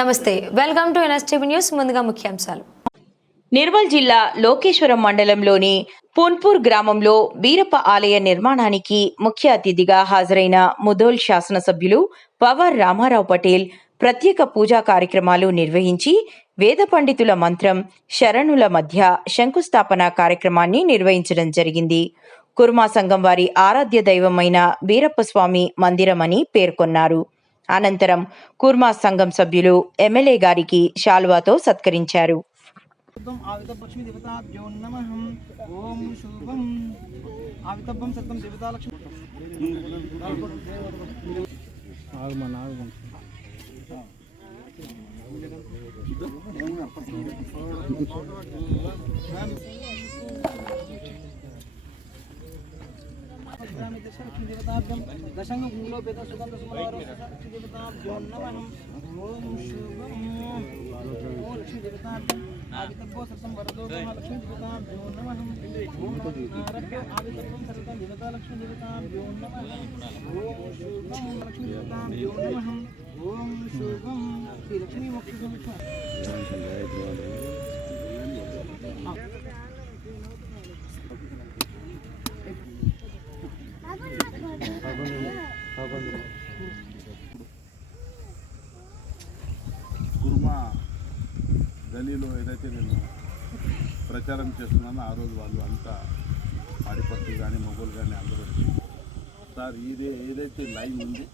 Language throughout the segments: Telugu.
నమస్తే, వెల్కమ్ టు ఎన్ఎస్టీవీ న్యూస్. ముందుగా ముఖ్యాంశాలు. నిర్మల్ జిల్లా లోకేశ్వరం మండలంలోని పూన్పూర్ గ్రామంలో బీరప్ప ఆలయ నిర్మాణానికి ముఖ్య అతిథిగా హాజరైన ముధోల్ శాసనసభ్యులు పవర్ రామారావు పటేల్ ప్రత్యేక పూజా కార్యక్రమాలు నిర్వహించి వేద పండితుల మంత్రం శరణుల మధ్య శంకుస్థాపన కార్యక్రమాన్ని నిర్వహించడం జరిగింది. కుర్మా సంఘం వారి ఆరాధ్య దైవమైన బీరప్ప స్వామి మందిరమని పేర్కొన్నారు. అనంతరం కుర్మా సంఘం సభ్యులు ఎమ్మెల్యే గారికి శాలువాతో సత్కరించారు. కుర్మా గలీలో ఏదైతే నేను ప్రచారం చేస్తున్నానో ఆ రోజు వాళ్ళు అంతా ఆడిపత్తులు కానీ మొగోలు కానీ అందరూ వచ్చి సార్ ఏదైతే లైన్ ఉంది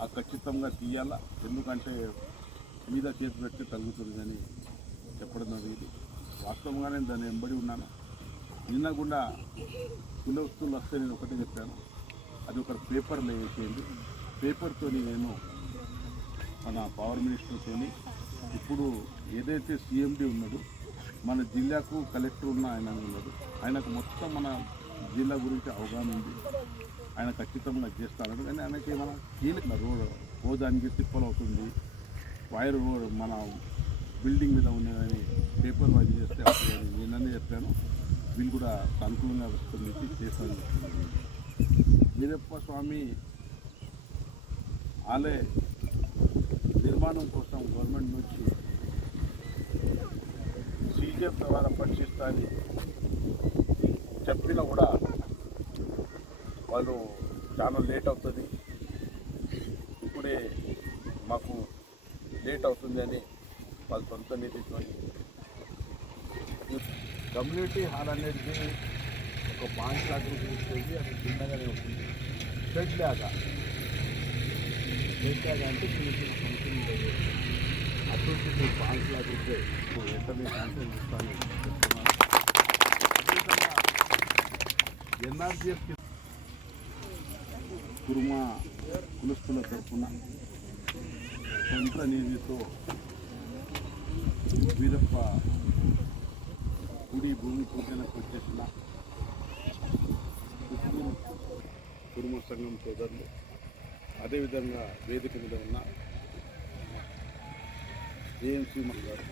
ఆ ఖచ్చితంగా తీయాలా, ఎందుకంటే మీద చేతి పెట్టి తగ్గుతుంది కానీ చెప్పడం జరిగింది. వాస్తవంగానే దాన్ని వెంబడి ఉన్నాను. నిన్న కూడా కులవస్తువులు వస్తే నేను ఒకటే చెప్పాను, అది ఒక పేపర్లో వేసేయండి. పేపర్తో నేను మన పవర్ మినిస్టర్తో ఇప్పుడు ఏదైతే సీఎండీ ఉన్నాడు, మన జిల్లాకు కలెక్టర్ ఉన్న ఆయన ఉన్నాడు, ఆయనకు మొత్తం మన జిల్లా గురించి అవగాహన ఉంది. ఆయన ఖచ్చితంగా చేస్తాడు. కానీ ఆయనకి మన కీలక రోడ్ పోదానికి తిప్పలు అవుతుంది, వైర్ రోడ్ మన బిల్డింగ్ మీద ఉన్నదని పేపర్ వైజ్ చేస్తే అవుతుంది. నేననే చెప్పాను, వీళ్ళు కూడా అనుకూలంగా వస్తుంది చేస్తాను. బీరప్ప స్వామి ఆలయ నిర్మాణం కోసం గవర్నమెంట్ నుంచి సీజీఎఫ్ ద్వారా పరిశీలిస్తారని చెప్పినా కూడా వాళ్ళు చాలా లేట్ అవుతుంది, ఇప్పుడే మాకు లేట్ అవుతుంది అని వాళ్ళ సొంత నిధితో కమ్యూనిటీ హాల్ అనేది ఒక 5 लाख రూపాయలు ఇచ్చేది. అది చిన్నగానే ఉంటుంది. షెడ్ లాగా అంటే సంథింగ్ అటువంటి 5 लाख రూపాయలు వెంటనే శాంక్షన్ ఇస్తాను చెప్తున్నాను. ఎన్ఆర్జీఎఫ్కి కుర్మా కులస్తుల తరఫున సొంత నిధితో బీరప్ప గుడి భూమి పూజనకు వచ్చేసిన కుర్మ సంఘం సోదరులు, అదేవిధంగా వేదిక మీద ఉన్న ఏఎంసీ గారు,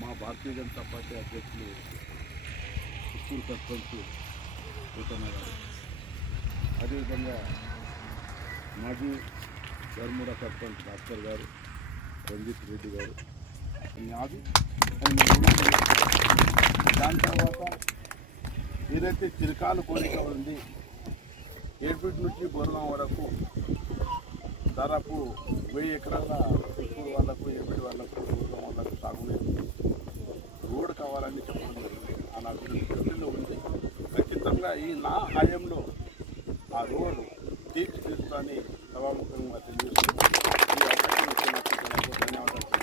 మా భారతీయ జనతా పార్టీ అధ్యక్షులు చిత్తూరు సర్పంచ్ పోతన్న గారు, అదేవిధంగా మాజీ ధర్మూడ సర్పంచ్ డాక్టర్ గారు రంజిత్ రెడ్డి గారు, దాని తర్వాత ఏదైతే చిరకాల కోరిక ఉంది ఏడుపేట నుంచి బోర్గాం వరకు దాదాపు 1000 ఎకరాల చిత్తూరు వాళ్ళకు, ఏడుపేట వాళ్ళకు, బోర్గాం వాళ్ళకు సాగునీరు రోడ్డు కావాలని చెప్పడం జరిగింది. ఆ నా ఢిల్లీలో ఉంది. ఖచ్చితంగా ఈ నా హయాంలో ఆ రోడ్డు తీర్చిదిద్దుతాని సభాముఖంగా తెలియజేస్తుంది. ఈ అవకాశం ఇచ్చినందుకు ధన్యవాదాలు.